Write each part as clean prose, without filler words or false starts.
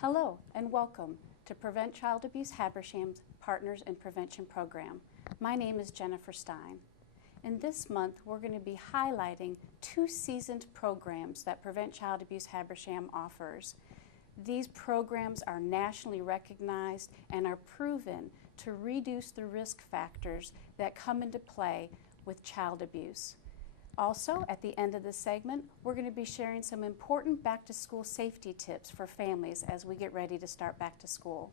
Hello and welcome to Prevent Child Abuse Habersham's Partners in Prevention program. My name is Jennifer Stein. And this month we're going to be highlighting 2 seasoned programs that Prevent Child Abuse Habersham offers. These programs are nationally recognized and are proven to reduce the risk factors that come into play with child abuse. Also, at the end of this segment, we're going to be sharing some important back-to-school safety tips for families as we get ready to start back to school.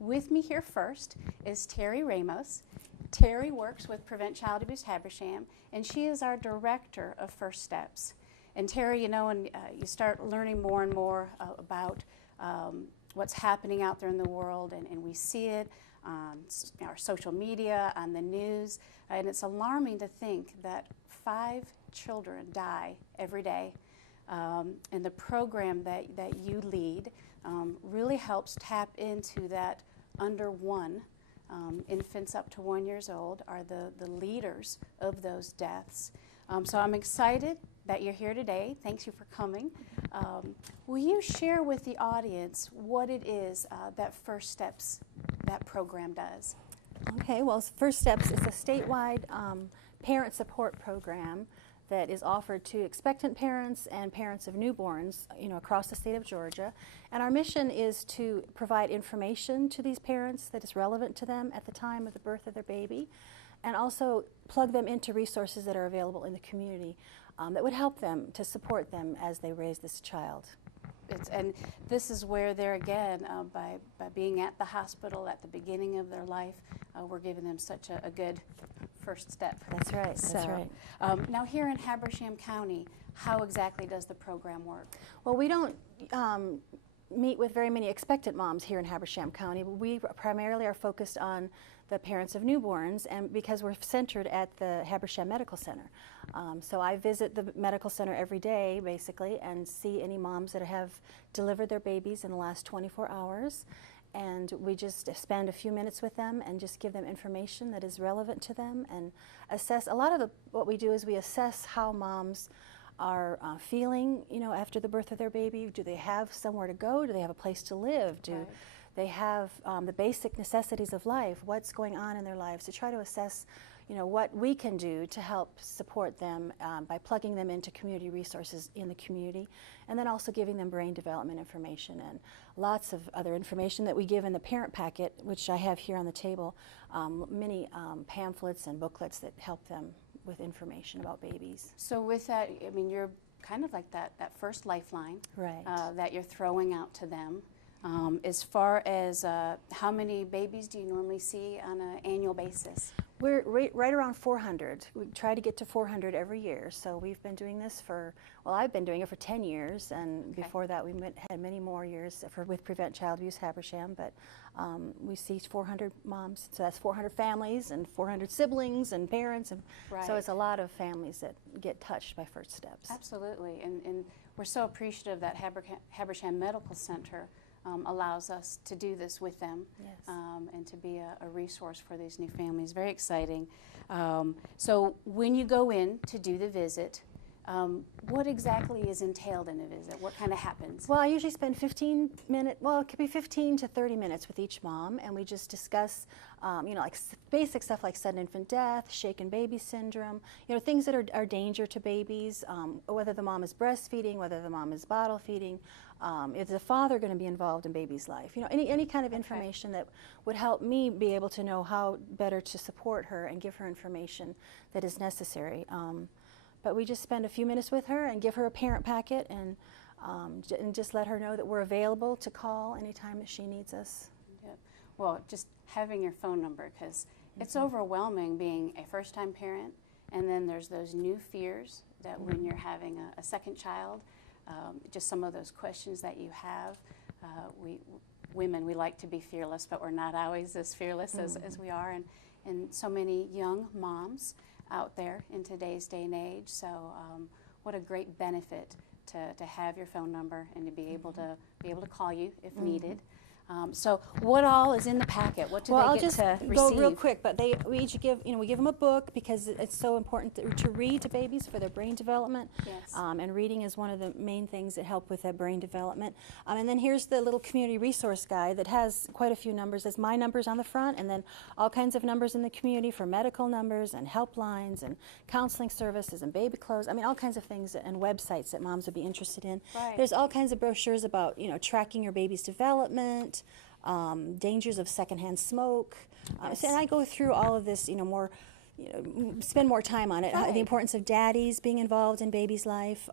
With me here first is Terry Ramos. Terry works with Prevent Child Abuse Habersham, and she is our Director of First Steps. And Terry, you know, and you start learning more and more about what's happening out there in the world, and we see it on our social media, on the news, and it's alarming to think that 5 children die every day. And the program that you lead really helps tap into that under 1. Infants up to 1 year old are the leaders of those deaths. So I'm excited that you're here today. Thanks you for coming. Will you share with the audience what it is that First Steps, that program does? Okay, well, First Steps is a statewide parent support program that is offered to expectant parents and parents of newborns, across the state of Georgia. And our mission is to provide information to these parents that is relevant to them at the time of the birth of their baby, and also plug them into resources that are available in the community that would help them to support them as they raise this child. And this is where they're again, by being at the hospital at the beginning of their life, we're giving them such a good first step. That's right, that's right. Now here in Habersham County, how exactly does the program work? Well, we don't meet with very many expectant moms here in Habersham County. We primarily are focused on the parents of newborns, and because we're centered at the Habersham Medical Center. So I visit the medical center every day, basically, and see any moms that have delivered their babies in the last 24 hours. And we just spend a few minutes with them and just give them information that is relevant to them and assess. A lot of what we do is we assess how moms are feeling, after the birth of their baby. Do they have somewhere to go? Do they have a place to live? Do they have the basic necessities of life? What's going on in their lives? To try to assess, what we can do to help support them by plugging them into community resources in the community, and then also giving them brain development information and lots of other information that we give in the parent packet, which I have here on the table, many pamphlets and booklets that help them with information about babies. So with that, I mean, you're kind of like that first lifeline, right, that you're throwing out to them. As far as how many babies do you normally see on an annual basis? We're right around 400. We try to get to 400 every year. So we've been doing this I've been doing it for 10 years, and before that we had many more years with Prevent Child Abuse Habersham, but we see 400 moms, so that's 400 families and 400 siblings and parents, and so it's a lot of families that get touched by First Steps. Absolutely, and we're so appreciative that Habersham Medical Center allows us to do this with them, yes, and to be a resource for these new families. Very exciting. So when you go in to do the visit, what exactly is entailed in a visit? What kind of happens? Well, I usually spend 15 minutes, it could be 15 to 30 minutes with each mom, and we just discuss, like basic stuff like sudden infant death, shaken baby syndrome, things that are danger to babies, whether the mom is breastfeeding, whether the mom is bottle feeding, is the father going to be involved in baby's life? Any kind of information that would help me be able to know how better to support her and give her information that is necessary. But we just spend a few minutes with her and give her a parent packet, and just let her know that we're available to call anytime that she needs us. Yep. Well, just having your phone number, because it's overwhelming being a first-time parent, and then there's those new fears that when you're having a second child, just some of those questions that you have. Women, we like to be fearless, but we're not always as fearless as we are, and so many young moms out there in today's day and age. So what a great benefit to have your phone number and to be able to call you if needed. So what all is in the packet? What do they get to I'll just receive? go real quick, but we each give, we give them a book because it's so important to read to babies for their brain development. Yes. And reading is one of the main things that help with that brain development. And then here's the little community resource guide that has quite a few numbers. There's my numbers on the front, and then all kinds of numbers in the community for medical numbers and helplines and counseling services and baby clothes. I mean, all kinds of things and websites that moms would be interested in. Right. There's all kinds of brochures about, tracking your baby's development, dangers of secondhand smoke. Yes. And I go through all of this, more, spend more time on it. Right. The importance of daddies being involved in baby's life.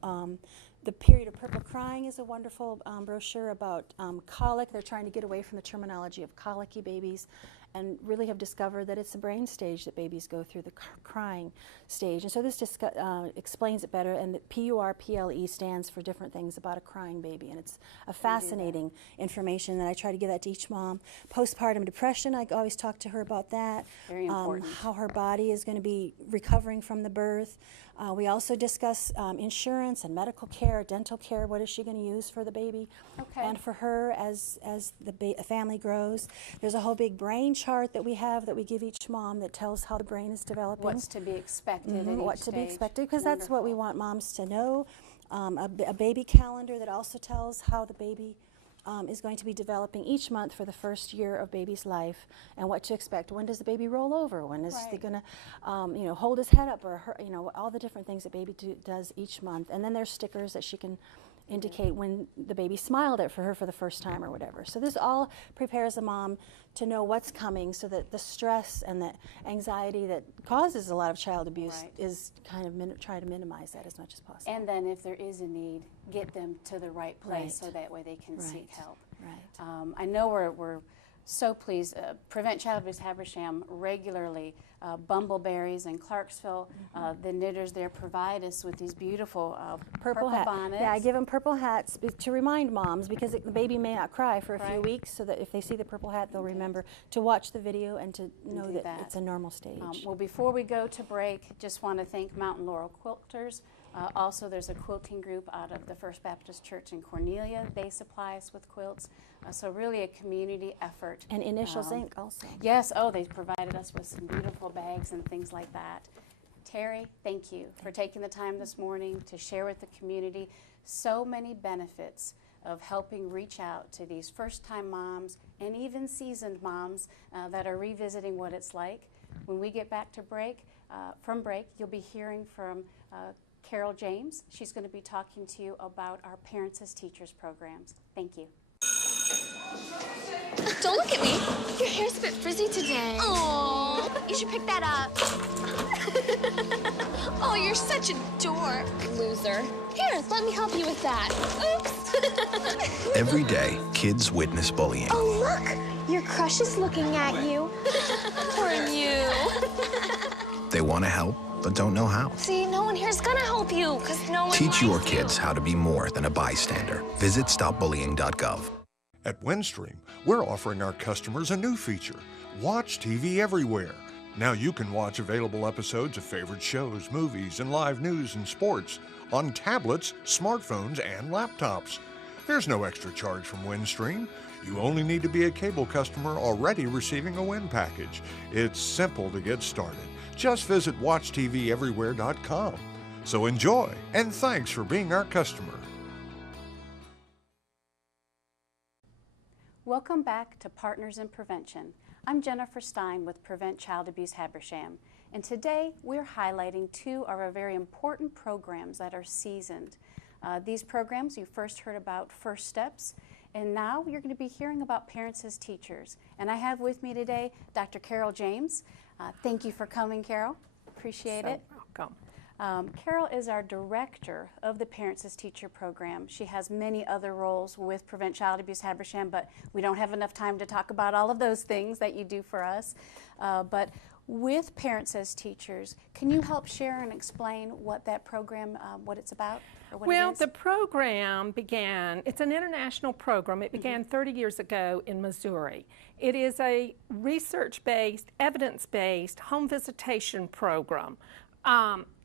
The period of purple crying is a wonderful brochure about colic. They're trying to get away from the terminology of colicky babies and really have discovered that it's a brain stage that babies go through, the crying stage. And so this just explains it better, and the PURPLE stands for different things about a crying baby, and it's a fascinating information that I try to give that to each mom. Postpartum depression, I always talk to her about that. Very important. How her body is going to be recovering from the birth. We also discuss insurance and medical care, dental care. What is she going to use for the baby and for her as the family grows? There's a whole big brain chart that we have that we give each mom that tells how the brain is developing. What's to be expected at What each to be stage. expected, because that's what we Wonderful. want moms to know. A baby calendar that also tells how the baby is going to be developing each month for the first year of baby's life, and what to expect. When does the baby roll over? When is he going to, hold his head up, or all the different things that baby does each month. And then there's stickers that she can indicate when the baby smiled at her for the first time or whatever. So this all prepares a mom to know what's coming, so that the stress and the anxiety that causes a lot of child abuse is kind of try to minimize that as much as possible. And then if there is a need, get them to the right place so that way they can seek help. Right. I know we're so pleased. Prevent Child Abuse Habersham regularly, Bumbleberries in Clarksville, the knitters there provide us with these beautiful purple bonnets. Yeah, I give them purple hats to remind moms, because the baby may not cry for a few weeks, so that if they see the purple hat, they'll remember to watch the video and to know that it's a normal stage. Well, before we go to break, just want to thank Mountain Laurel Quilters. Also, there's a quilting group out of the First Baptist Church in Cornelia. They supply us with quilts. So really a community effort. And Initials Inc. also. Yes, they provided us with some beautiful bags and things like that. Terry, thank you for taking the time this morning to share with the community so many benefits of helping reach out to these first-time moms and even seasoned moms that are revisiting what it's like. When we get back to break, you'll be hearing from Carol James. She's going to be talking to you about our Parents as Teachers programs. Thank you. Don't look at me. Your hair's a bit frizzy today. Oh, you should pick that up. Oh, you're such a dork. Loser. Here, let me help you with that. Oops. Every day, kids witness bullying. Oh, look. Your crush is looking at you. Poor you. They want to help, but don't know how. See, no one here's gonna help you, because no one Teach likes your you. kids how to be more than a bystander. Visit stopbullying.gov. At Windstream, we're offering our customers a new feature, Watch TV Everywhere. Now you can watch available episodes of favorite shows, movies, and live news and sports on tablets, smartphones, and laptops. There's no extra charge from Windstream. You only need to be a cable customer already receiving a Wind package. It's simple to get started. Just visit WatchTVEverywhere.com. So enjoy, and thanks for being our customer. Welcome back to Partners in Prevention. I'm Jennifer Stein with Prevent Child Abuse Habersham, and today we're highlighting two of our very important programs that are seasoned. These programs you first heard about First Steps, and now you're going to be hearing about Parents as Teachers. And I have with me today Dr. Carol James. Thank you for coming, Carol. Appreciate it. Welcome. Carol is our director of the Parents as Teacher program. She has many other roles with Prevent Child Abuse Habersham, but we don't have enough time to talk about all of those things that you do for us. But with Parents as Teachers, can you help share and explain what that program, what it's about? Or what it is? The program began, it's an international program. It began 30 years ago in Missouri. It is a research-based, evidence-based home visitation program.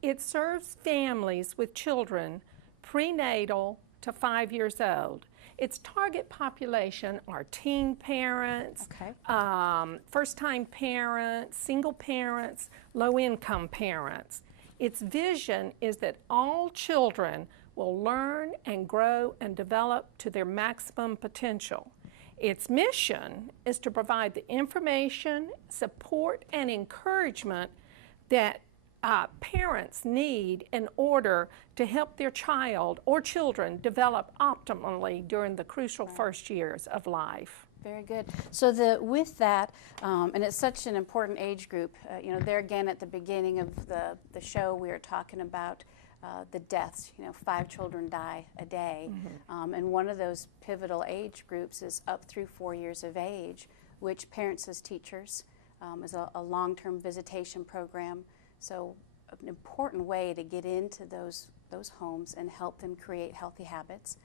It serves families with children prenatal to 5 years old. Its target population are teen parents, Okay. first-time parents, single parents, low-income parents. Its vision is that all children will learn and grow and develop to their maximum potential. Its mission is to provide the information, support, and encouragement that parents need in order to help their child or children develop optimally during the crucial first years of life. Very good. So with that, and it's such an important age group, you know, there again at the beginning of the show we were talking about the deaths. You know, 5 children die a day. And one of those pivotal age groups is up through 4 years of age, which Parents as Teachers is a long-term visitation program. So an important way to get into those homes and help them create healthy habits.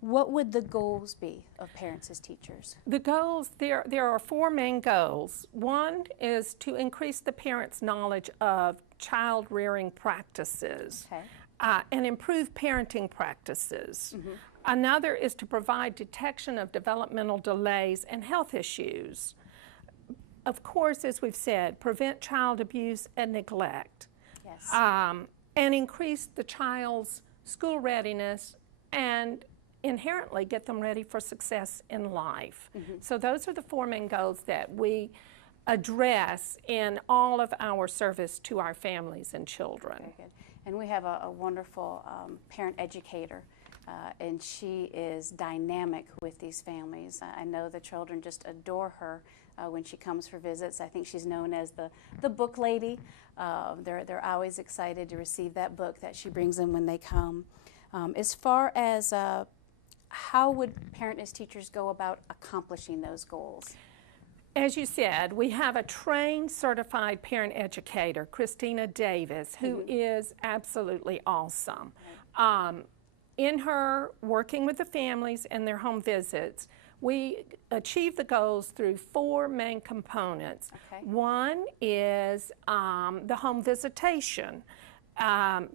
What would the goals be of Parents as Teachers? The goals, there are 4 main goals. One is to increase the parents' knowledge of child rearing practices, Okay. And improve parenting practices. Another is to provide detection of developmental delays and health issues. Of course, as we've said, prevent child abuse and neglect. Yes. And increase the child's school readiness and inherently get them ready for success in life. So those are the 4 main goals that we address in all of our service to our families and children. Very good. And we have a wonderful parent educator, and she is dynamic with these families. I know the children just adore her when she comes for visits. I think she's known as the book lady. They're always excited to receive that book that she brings in when they come. As far as how would Parent as Teachers go about accomplishing those goals? As you said, we have a trained, certified parent educator, Christina Davis, who is absolutely awesome. In her working with the families and their home visits, we achieve the goals through 4 main components. Okay. One is the home visitation.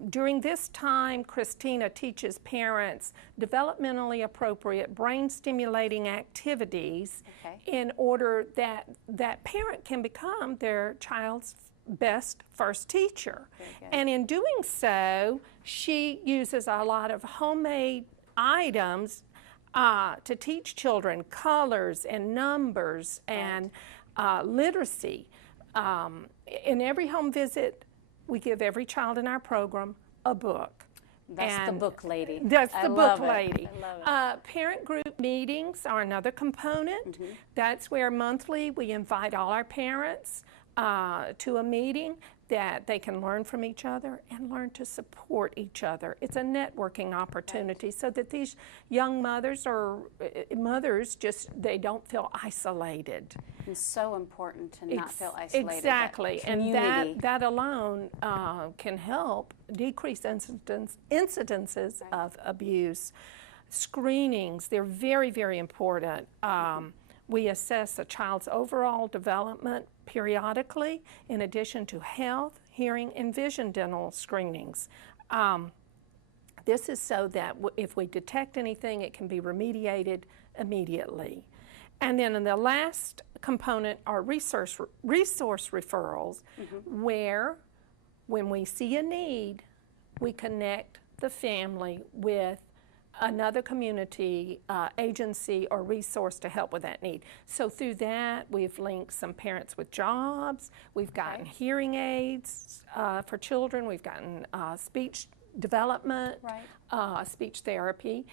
During this time, Christina teaches parents developmentally appropriate brain-stimulating activities in order that that parent can become their child's best first teacher. And in doing so, she uses a lot of homemade items to teach children colors and numbers and literacy. In every home visit, we give every child in our program a book. That's the book lady. That's the book love it. lady. I love it. Parent group meetings are another component. That's where monthly we invite all our parents to a meeting that they can learn from each other and learn to support each other. It's a networking opportunity so that these young mothers or mothers just, they don't feel isolated. It's so important to not feel isolated. Exactly, that and community. that alone can help decrease incidences of abuse. Screenings, they're very, very important. We assess a child's overall development periodically, in addition to health, hearing, and vision dental screenings. This is so that if we detect anything, it can be remediated immediately. And then in the last component are resource referrals, where when we see a need, we connect the family with another community agency or resource to help with that need. So through that, we've linked some parents with jobs, we've gotten hearing aids for children, we've gotten speech development, speech therapy,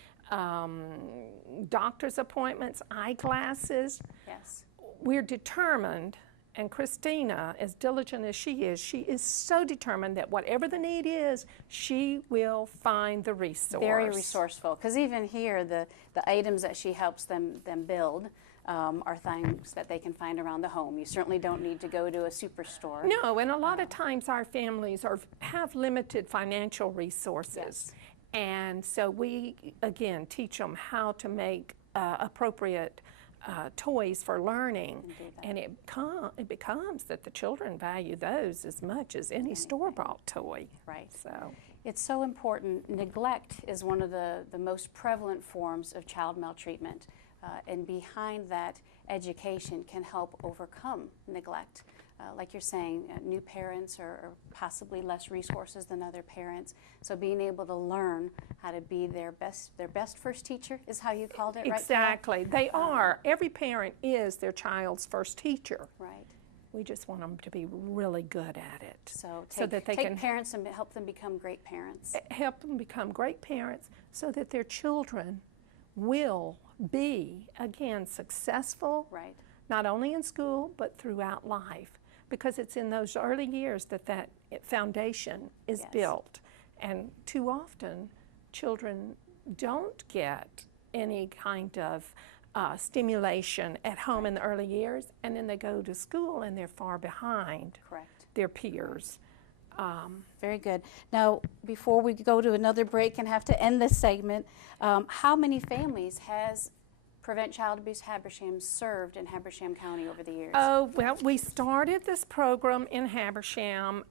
doctor's appointments, eyeglasses. Yes. We're determined, and Christina, as diligent as she is so determined that whatever the need is, she will find the resource. Very resourceful, because even here, the items that she helps them build are things that they can find around the home. You certainly don't need to go to a superstore. No, and a lot of times our families have limited financial resources. And so we, again, teach them how to make appropriate toys for learning, and it becomes that the children value those as much as any store-bought toy. Right. So It's so important. Neglect is one of the most prevalent forms of child maltreatment, and behind that, education can help overcome neglect. Like you're saying, new parents are possibly less resources than other parents, so being able to learn how to be their best first teacher is how you called it, right? Exactly. They are. Every parent is their child's first teacher. Right. We just want them to be really good at it. So that they take can parents and help them become great parents. help them become great parents so that their children will be, again, successful, Right. not only in school, but throughout life. Because it's in those early years that foundation is Yes. built. And too often, children don't get any kind of stimulation at home in the early years, and then they go to school and they're far behind Correct. their peers. Very good. Now, before we go to another break and have to end this segment, how many families has Prevent Child Abuse Habersham served in Habersham County over the years? Oh, well, we started this program in Habersham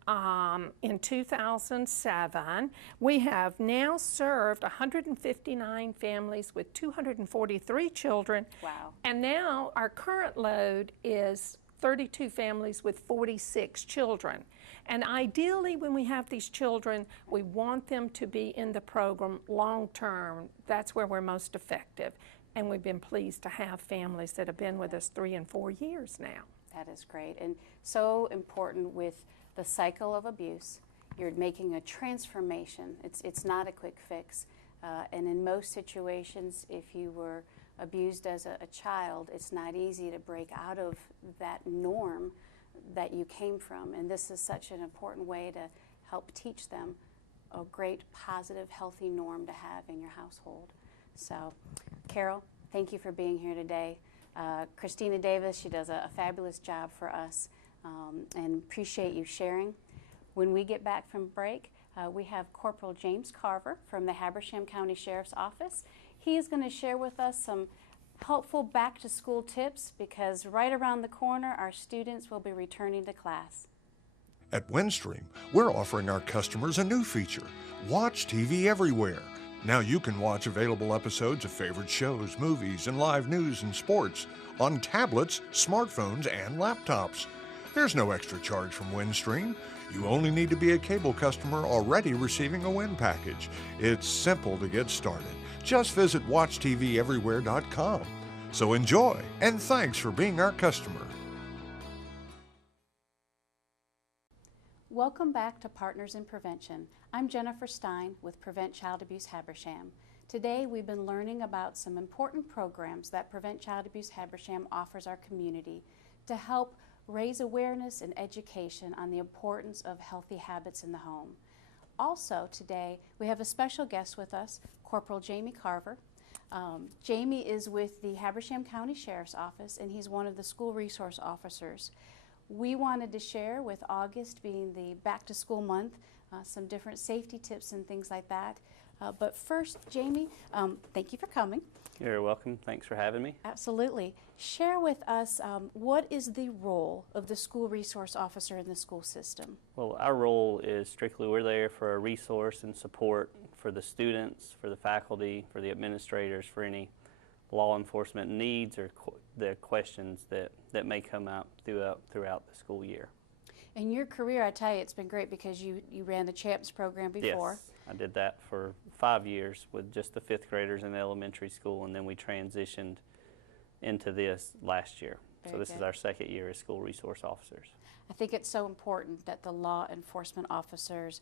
in 2007. We have now served 159 families with 243 children. Wow. And now our current load is 32 families with 46 children. And ideally, when we have these children, we want them to be in the program long term. That's where we're most effective. And we've been pleased to have families that have been with us 3 and 4 years now. That is great, and so important with the cycle of abuse. You're making a transformation. It's not a quick fix. And in most situations, if you were abused as a child, it's not easy to break out of that norm that you came from. And this is such an important way to help teach them a great, positive, healthy norm to have in your household. So, Carol, thank you for being here today. Christina Davis, she does a fabulous job for us, and appreciate you sharing. When we get back from break, we have Corporal James Carver from the Habersham County Sheriff's Office. He is going to share with us some helpful back-to-school tips because right around the corner, our students will be returning to class. At Windstream, we're offering our customers a new feature, Watch TV Everywhere. Now you can watch available episodes of favorite shows, movies, and live news and sports on tablets, smartphones, and laptops. There's no extra charge from Windstream. You only need to be a cable customer already receiving a Wind package. It's simple to get started. Just visit WatchTVEverywhere.com. So enjoy, and thanks for being our customer. Welcome back to Partners in Prevention. I'm Jennifer Stein with Prevent Child Abuse Habersham. Today we've been learning about some important programs that Prevent Child Abuse Habersham offers our community to help raise awareness and education on the importance of healthy habits in the home. Also today we have a special guest with us, Corporal Jamie Carver. Jamie is with the Habersham County Sheriff's Office and he's one of the school resource officers. We wanted to share, with August being the back-to-school month, some different safety tips and things like that. But first, Jamie, thank you for coming. You're welcome. Thanks for having me. Absolutely. Share with us what is the role of the school resource officer in the school system? Well, our role is strictly we're there for a resource and support for the students, for the faculty, for the administrators, for any law enforcement needs or the questions that may come out throughout the school year. In your career, I tell you, it's been great because you ran the CHAMPS program before. Yes, I did that for 5 years with just the 5th graders in elementary school, and then we transitioned into this last year. So this is our 2nd year as school resource officers. I think it's so important that the law enforcement officers,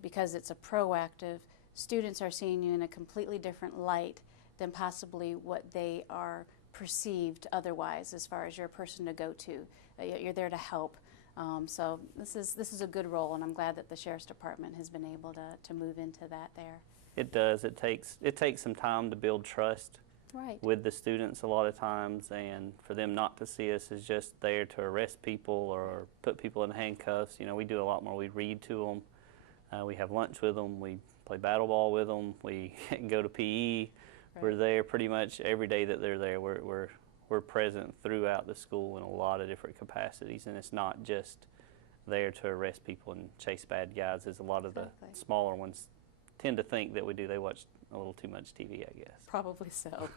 because it's a proactive, students are seeing you in a completely different light than possibly what they are perceived otherwise as far as you're a person to go to. You're there to help. So this is a good role, and I'm glad that the Sheriff's Department has been able to move into that there. It does. It takes some time to build trust with the students a lot of times, and for them not to see us as just there to arrest people or put people in handcuffs. You know, we do a lot more. We read to them. We have lunch with them. We play battle ball with them. We go to PE. We're there pretty much every day that they're there. We're present throughout the school in a lot of different capacities, and it's not just there to arrest people and chase bad guys, as a lot of the smaller ones tend to think that we do. They watch a little too much TV, I guess. Probably so.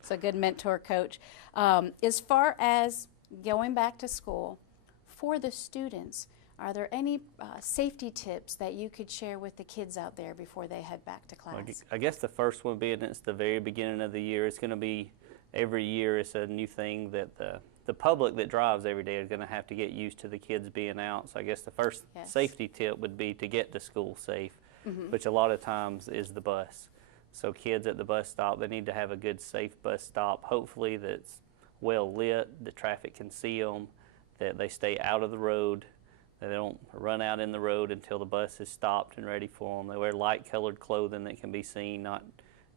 It's a good mentor coach. As far as going back to school, for the students, are there any safety tips that you could share with the kids out there before they head back to class? Well, I guess the first one being it's the very beginning of the year. It's going to be every year it's a new thing that the public that drives every day is going to have to get used to the kids being out. So I guess the first safety tip would be to get to school safe, which a lot of times is the bus. So kids at the bus stop, they need to have a good safe bus stop, hopefully that's well lit, the traffic can see them, that they stay out of the road, that they don't run out in the road until the bus is stopped and ready for them. They wear light colored clothing that can be seen, not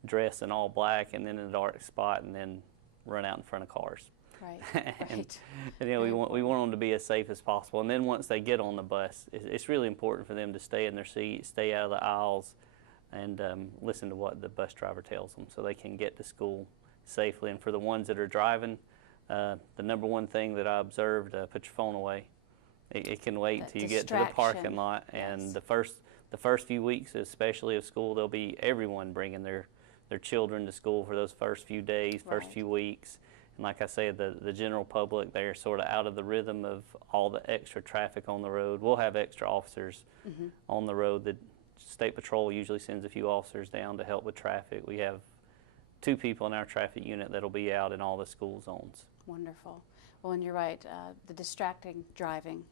dress in all black and then in a dark spot and then run out in front of cars. Right, and you know, we want them to be as safe as possible. And then once they get on the bus, it's really important for them to stay in their seats, stay out of the aisles, and listen to what the bus driver tells them so they can get to school safely. And for the ones that are driving, the number one thing that I observed, put your phone away. It can wait till you get to the parking lot. And the first few weeks, especially of school, there'll be everyone bringing their children to school for those first few days, first few weeks. And like I said, the general public, they're sort of out of the rhythm of all the extra traffic on the road. We'll have extra officers on the road. The State Patrol usually sends a few officers down to help with traffic. We have 2 people in our traffic unit that'll be out in all the school zones. Wonderful. Well, and you're right, the distracting driving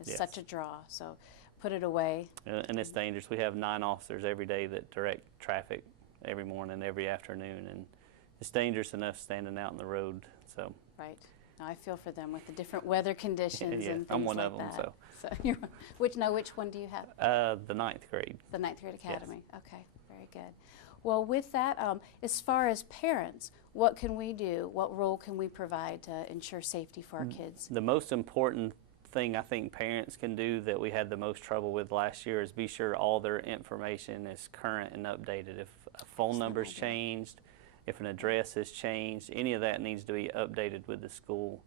is such a draw, so put it away. And it's dangerous. We have 9 officers every day that direct traffic every morning, every afternoon, and it's dangerous enough standing out in the road. So. Right. Now I feel for them with the different weather conditions and things I'm one like of them. that. So you're, which one do you have? The 9th grade. The 9th grade academy. Yes. Okay, very good. Well, with that, as far as parents, what can we do? What role can we provide to ensure safety for our kids? The most important thing I think parents can do that we had the most trouble with last year is be sure all their information is current and updated. If a phone number's changed, if an address has changed, any of that needs to be updated with the school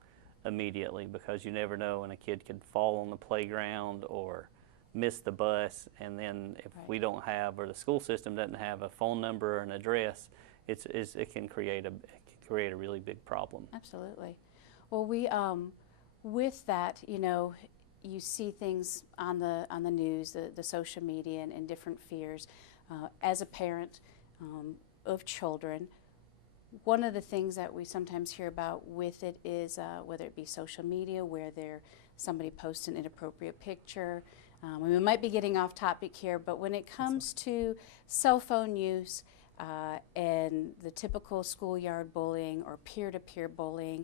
immediately, because you never know when a kid could fall on the playground or miss the bus, and then if we don't have, or the school system doesn't have a phone number or an address, it can create a really big problem. Absolutely. Well, we with that, you know, you see things on the news, the social media, and different fears. As a parent of children, one of the things that we sometimes hear about with it is whether it be social media, where somebody posts an inappropriate picture. We might be getting off topic here, but when it comes to cell phone use and the typical schoolyard bullying or peer-to-peer bullying,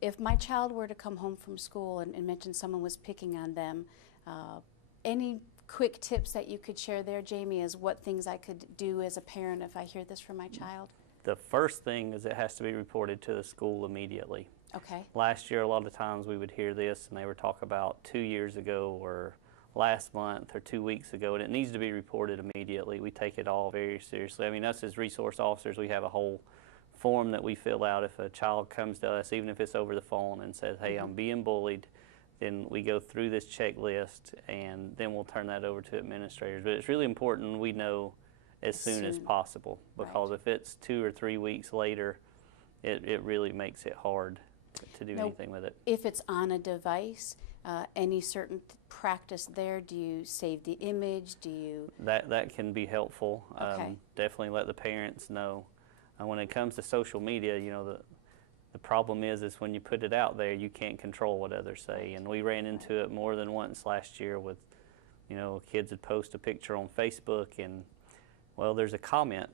if my child were to come home from school and mention someone was picking on them, any quick tips that you could share there, Jamie, is what things I could do as a parent if I hear this from my child? The first thing is it has to be reported to the school immediately. Okay. Last year, a lot of times we would hear this, and they were talking about 2 years ago or last month or 2 weeks ago, and it needs to be reported immediately. We take it all very seriously. I mean, us as resource officers, we have a whole form that we fill out. If a child comes to us, even if it's over the phone, and says, hey, I'm being bullied, then we go through this checklist, and then we'll turn that over to administrators. But it's really important we know as soon as possible, because if it's 2 or 3 weeks later, it really makes it hard to do anything with it. If it's on a device, any certain practice there? Do you save the image? Do you? That can be helpful. Okay. Definitely let the parents know. When it comes to social media, you know, the problem is when you put it out there, you can't control what others say. And we ran into it more than once last year with, you know, kids would post a picture on Facebook, and well, there's a comment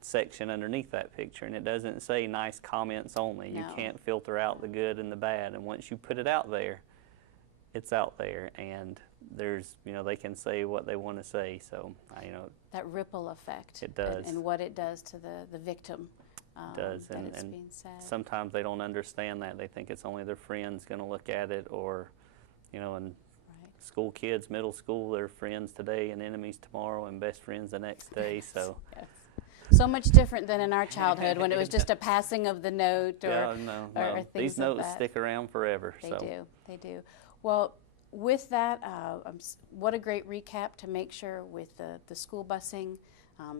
section underneath that picture, and it doesn't say nice comments only. No. You can't filter out the good and the bad, and once you put it out there, it's out there, and there's, you know, they can say what they want to say. So, you know, that ripple effect. It does. And what it does to the victim. It does, that and it's being said. Sometimes they don't understand that. They think it's only their friends going to look at it, or, you know, and school kids, middle school, they're friends today and enemies tomorrow and best friends the next day. So. Yes. So much different than in our childhood when it was just a passing of the note or, no. or things These like notes that. stick around forever. They do. Well, with that, what a great recap to make sure with the school busing,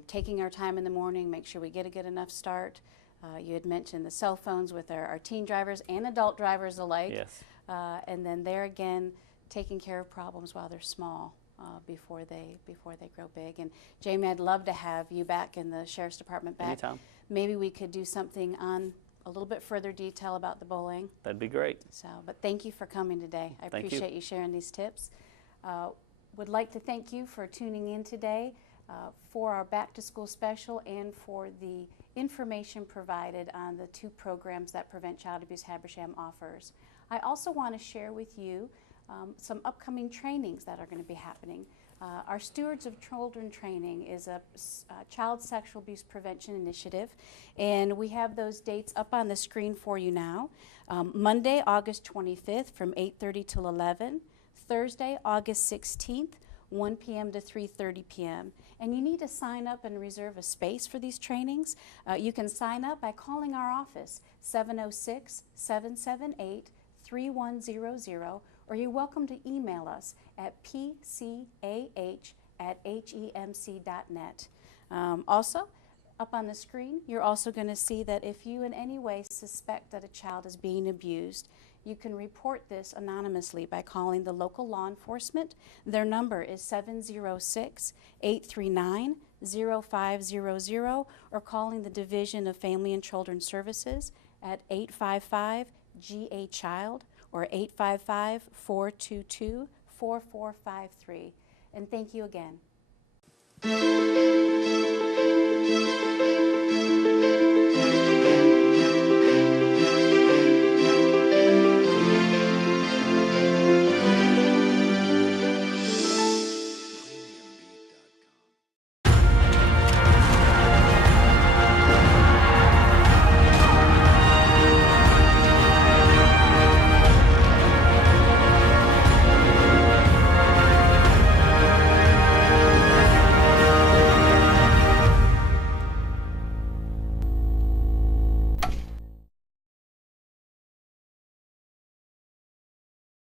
taking our time in the morning, make sure we get a good enough start. You had mentioned the cell phones with our teen drivers and adult drivers alike. Yes. And then there again, taking care of problems while they're small before they grow big. And Jamie, I'd love to have you back in the Sheriff's Department back. Anytime. Maybe we could do something on a little bit further detail about the bullying. That'd be great. So, but thank you for coming today. I Thank appreciate you sharing these tips. Would like to thank you for tuning in today for our Back to School special and for the information provided on the 2 programs that Prevent Child Abuse Habersham offers. I also want to share with you some upcoming trainings that are going to be happening. Our Stewards of Children training is a child sexual abuse prevention initiative, and we have those dates up on the screen for you now. Monday, August 25th from 8:30 till 11. Thursday, August 16th, 1 p.m. to 3:30 p.m. And you need to sign up and reserve a space for these trainings. You can sign up by calling our office, 706-778-3100, or you're welcome to email us at pcah@hemc.net. Also, up on the screen, you're also going to see that if you in any way suspect that a child is being abused, you can report this anonymously by calling the local law enforcement. Their number is 706-839-0500, or calling the Division of Family and Children Services at 855-GA-CHILD or 855-422-4453. And thank you again.